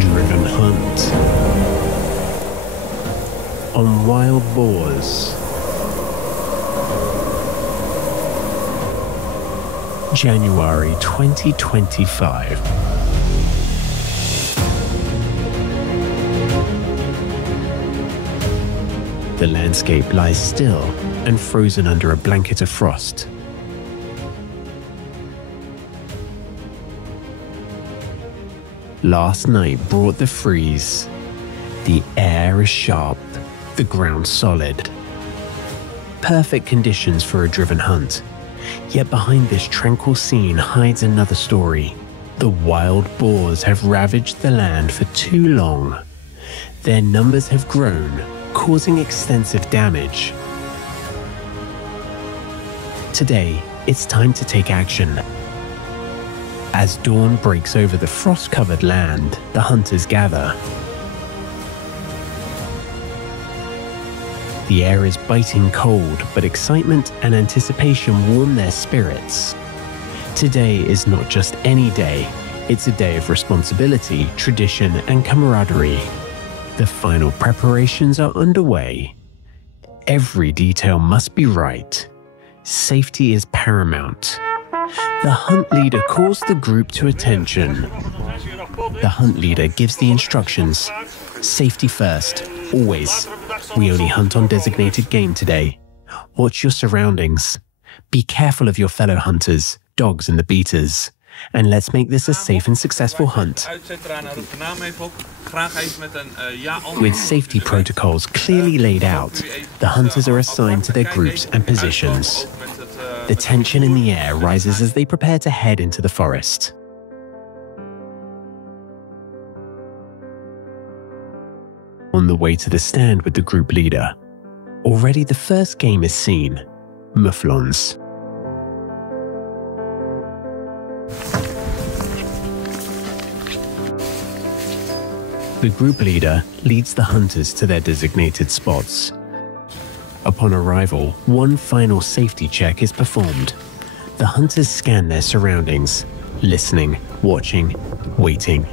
Driven hunt on wild boars. January 2025. The landscape lies still and frozen under a blanket of frost. Last night brought the freeze. The air is sharp, the ground solid. Perfect conditions for a driven hunt. Yet behind this tranquil scene hides another story. The wild boars have ravaged the land for too long. Their numbers have grown, causing extensive damage. Today, it's time to take action. As dawn breaks over the frost-covered land, the hunters gather. The air is biting cold, but excitement and anticipation warm their spirits. Today is not just any day, it's a day of responsibility, tradition, and camaraderie. The final preparations are underway. Every detail must be right. Safety is paramount. The hunt leader calls the group to attention. The hunt leader gives the instructions. Safety first, always. We only hunt on designated game today. Watch your surroundings. Be careful of your fellow hunters, dogs and the beaters. And let's make this a safe and successful hunt. With safety protocols clearly laid out, the hunters are assigned to their groups and positions. The tension in the air rises as they prepare to head into the forest. On the way to the stand with the group leader, already the first game is seen, mouflons. The group leader leads the hunters to their designated spots. Upon arrival, one final safety check is performed. The hunters scan their surroundings, listening, watching, waiting.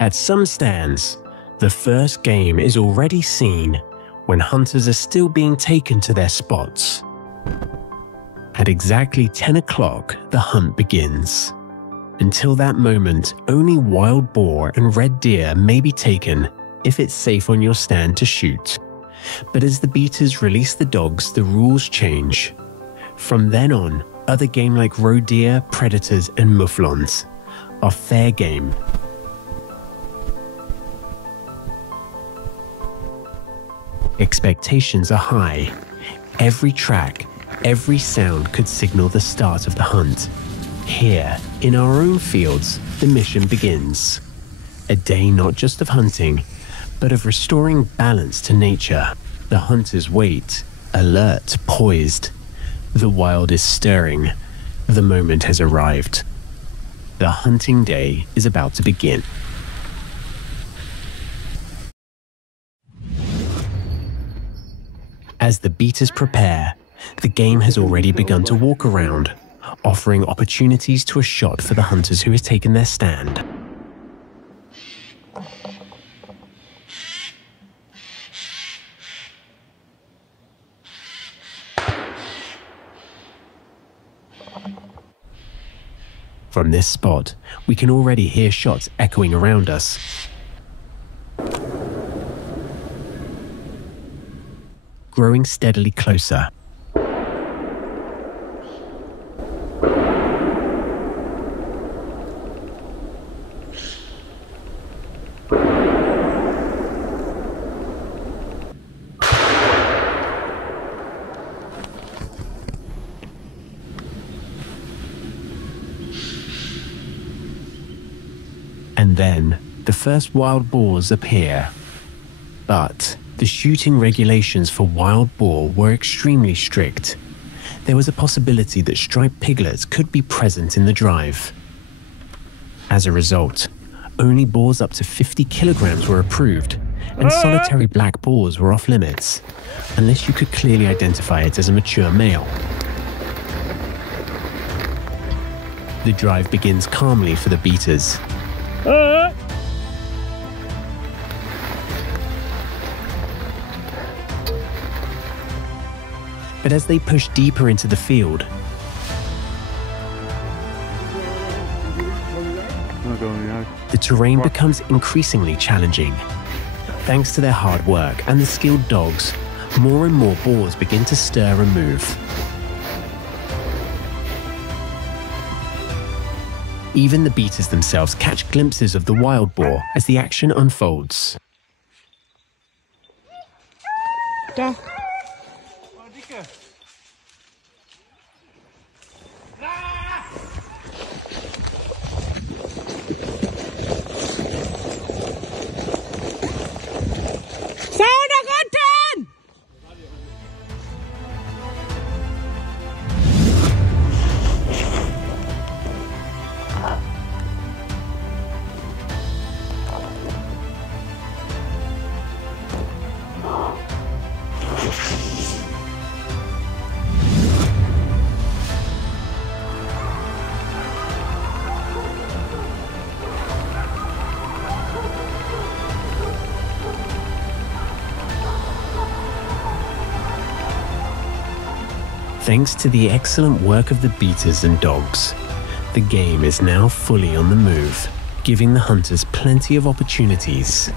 At some stands, the first game is already seen when hunters are still being taken to their spots. At exactly 10 o'clock, the hunt begins. Until that moment, only wild boar and red deer may be taken if it's safe on your stand to shoot. But as the beaters release the dogs, the rules change. From then on, other game like roe deer, predators, and mouflons are fair game. Expectations are high. Every track, every sound could signal the start of the hunt. Here, in our own fields, the mission begins. A day not just of hunting, but of restoring balance to nature. The hunters wait, alert, poised. The wild is stirring. The moment has arrived. The hunting day is about to begin. As the beaters prepare, the game has already begun to walk around, offering opportunities to a shot for the hunters who have taken their stand. From this spot, we can already hear shots echoing around us. Growing steadily closer. And then, the first wild boars appear. But the shooting regulations for wild boar were extremely strict. there was a possibility that striped piglets could be present in the drive. As a result, only boars up to 50 kilograms were approved, and solitary black boars were off limits, unless you could clearly identify it as a mature male. The drive begins calmly for the beaters. But as they push deeper into the field, the terrain becomes increasingly challenging. Thanks to their hard work and the skilled dogs, more and more boars begin to stir and move. Even the beaters themselves catch glimpses of the wild boar as the action unfolds. Thanks to the excellent work of the beaters and dogs, the game is now fully on the move, giving the hunters plenty of opportunities.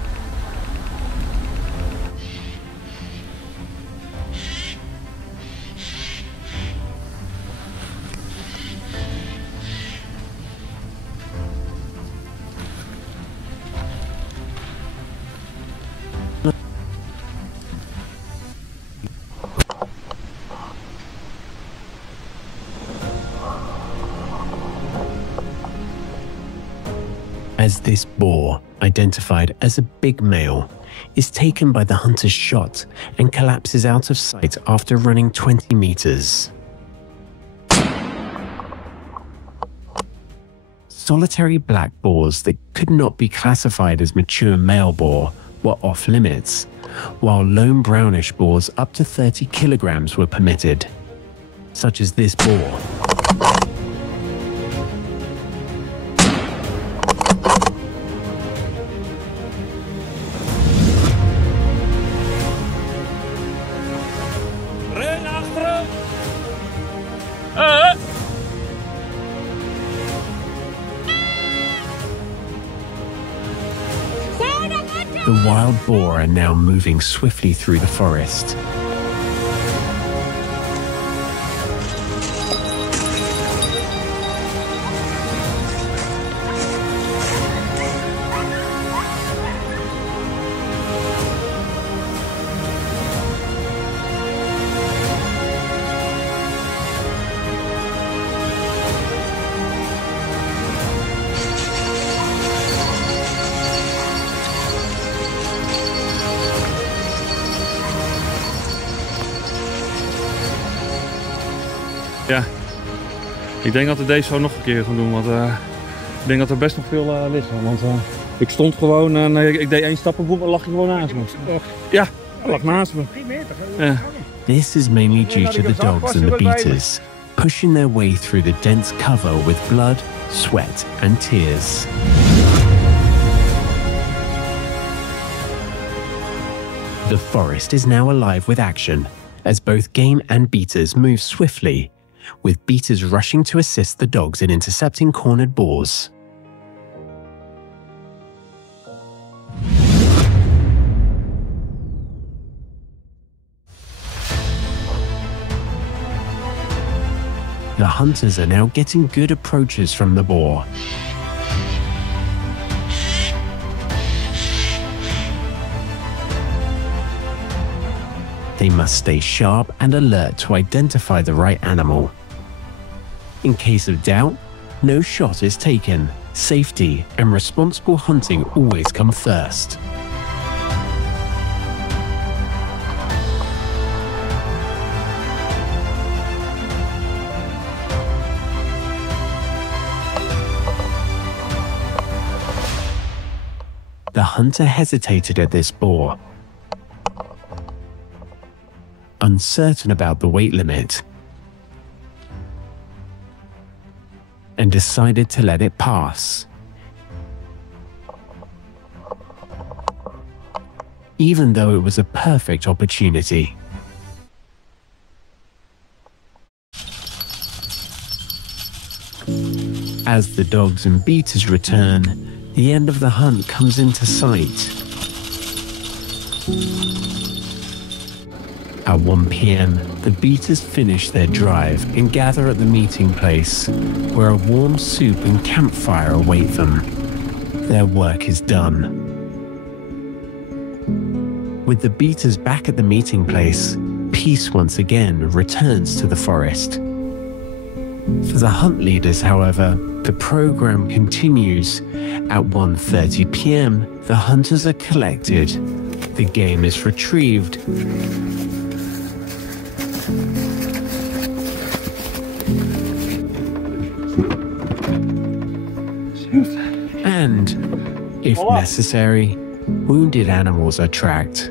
As this boar, identified as a big male, is taken by the hunter's shot and collapses out of sight after running 20 meters. Solitary black boars that could not be classified as mature male boar were off limits, while lone brownish boars up to 30 kilograms were permitted, such as this boar. The wild boar are now moving swiftly through the forest. Ja, ik denk dat we deze zo nog een keer gaan doen, want ik denk dat er best nog veel ligt. Want ik stond gewoon en ik deed 1 stap en boem, lag je gewoon naast me. Ja, hij lag naast me. Ja. This is mainly due to the dogs and the beaters, pushing their way through the dense cover with blood, sweat and tears. The forest is now alive with action, as both game and beaters move swiftly, with beaters rushing to assist the dogs in intercepting cornered boars. The hunters are now getting good approaches from the boar. They must stay sharp and alert to identify the right animal. In case of doubt, no shot is taken. Safety and responsible hunting always come first. The hunter hesitated at this boar, uncertain about the weight limit, and decided to let it pass. Even though it was a perfect opportunity. As the dogs and beaters return, the end of the hunt comes into sight. At 1 p.m, the beaters finish their drive and gather at the meeting place, where a warm soup and campfire await them. Their work is done. With the beaters back at the meeting place, peace once again returns to the forest. For the hunt leaders, however, the program continues. At 1:30 p.m, the hunters are collected. The game is retrieved. And, if necessary, wounded animals are tracked.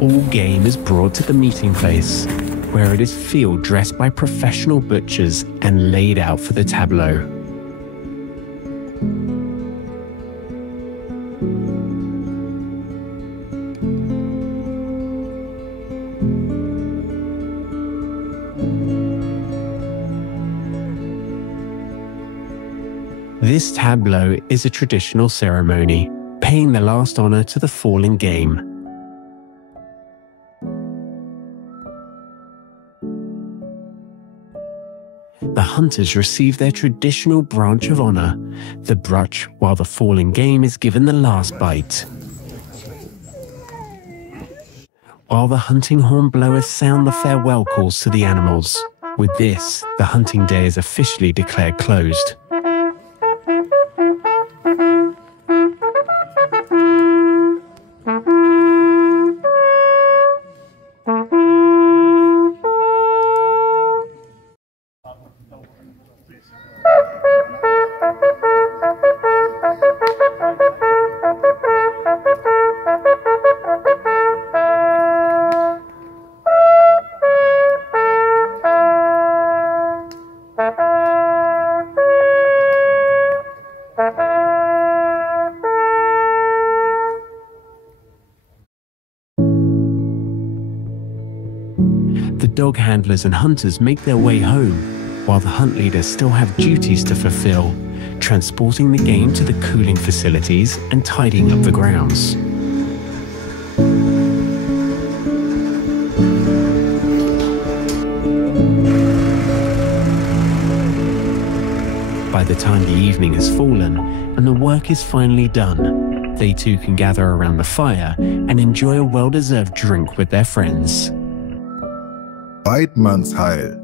All game is brought to the meeting place, where it is field dressed by professional butchers and laid out for the tableau. This tableau is a traditional ceremony, paying the last honor to the fallen game. The hunters receive their traditional branch of honor, the brutch, while the fallen game is given the last bite. While the hunting horn blowers sound the farewell calls to the animals. With this, the hunting day is officially declared closed. Dog handlers and hunters make their way home, while the hunt leaders still have duties to fulfill, transporting the game to the cooling facilities and tidying up the grounds. By the time the evening has fallen and the work is finally done, they too can gather around the fire and enjoy a well-deserved drink with their friends. Weidmanns Heil.